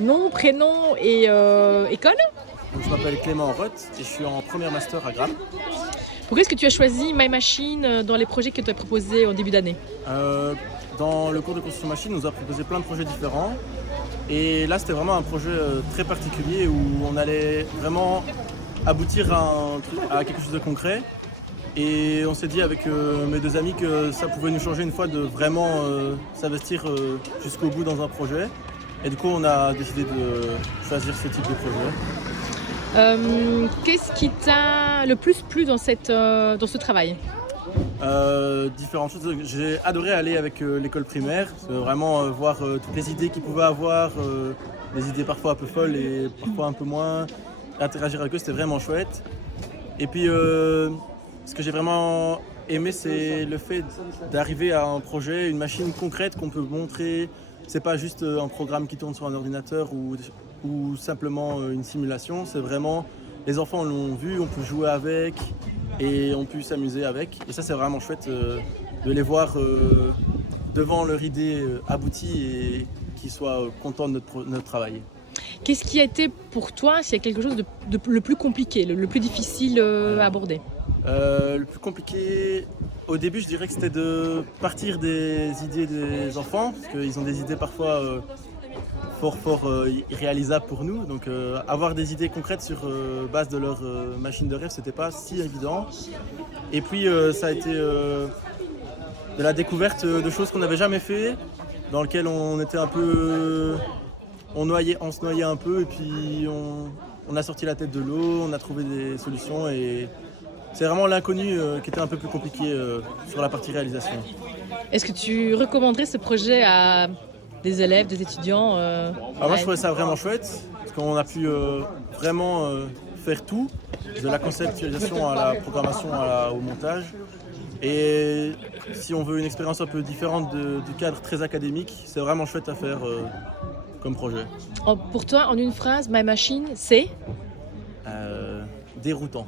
Nom, prénom et école. Donc, je m'appelle Clément Roth et je suis en première master à Grames. Pourquoi est-ce que tu as choisi My Machine dans les projets que tu as proposés en début d'année? Dans le cours de construction machine, on nous a proposé plein de projets différents. Et là, c'était vraiment un projet très particulier où on allait vraiment aboutir à quelque chose de concret. Et on s'est dit avec mes deux amis que ça pouvait nous changer une fois de vraiment s'investir jusqu'au bout dans un projet. Et du coup, on a décidé de choisir ce type de projet. Qu'est-ce qui t'a le plus plu dans ce travail? Différentes choses. J'ai adoré aller avec l'école primaire, vraiment voir toutes les idées qu'ils pouvaient avoir, des idées parfois un peu folles et parfois un peu moins. Interagir avec eux, c'était vraiment chouette. Et puis, ce que j'ai vraiment aimé, c'est le fait d'arriver à un projet, une machine concrète qu'on peut montrer. C'est pas juste un programme qui tourne sur un ordinateur ou simplement une simulation. C'est vraiment, les enfants l'ont vu, on peut jouer avec et on peut s'amuser avec. Et ça, c'est vraiment chouette de les voir devant leur idée aboutie et qu'ils soient contents de notre travail. Qu'est-ce qui a été pour toi, s'il y a quelque chose de le plus compliqué, le plus difficile à aborder? Le plus compliqué, au début, je dirais que c'était de partir des idées des enfants, parce qu'ils ont des idées parfois fort irréalisables pour nous. Donc avoir des idées concrètes sur base de leur machine de rêve, c'était pas si évident. Et puis ça a été de la découverte de choses qu'on n'avait jamais fait, dans lesquelles on était un peu... on se noyait un peu et puis on a sorti la tête de l'eau, on a trouvé des solutions et c'est vraiment l'inconnu qui était un peu plus compliqué sur la partie réalisation. Est-ce que tu recommanderais ce projet à des élèves, des étudiants? Moi je trouvais ça vraiment chouette parce qu'on a pu vraiment faire tout, de la conceptualisation à la programmation au montage. Et si on veut une expérience un peu différente du cadre très académique, c'est vraiment chouette à faire comme projet. Pour toi, en une phrase, My Machine, c'est? Déroutant.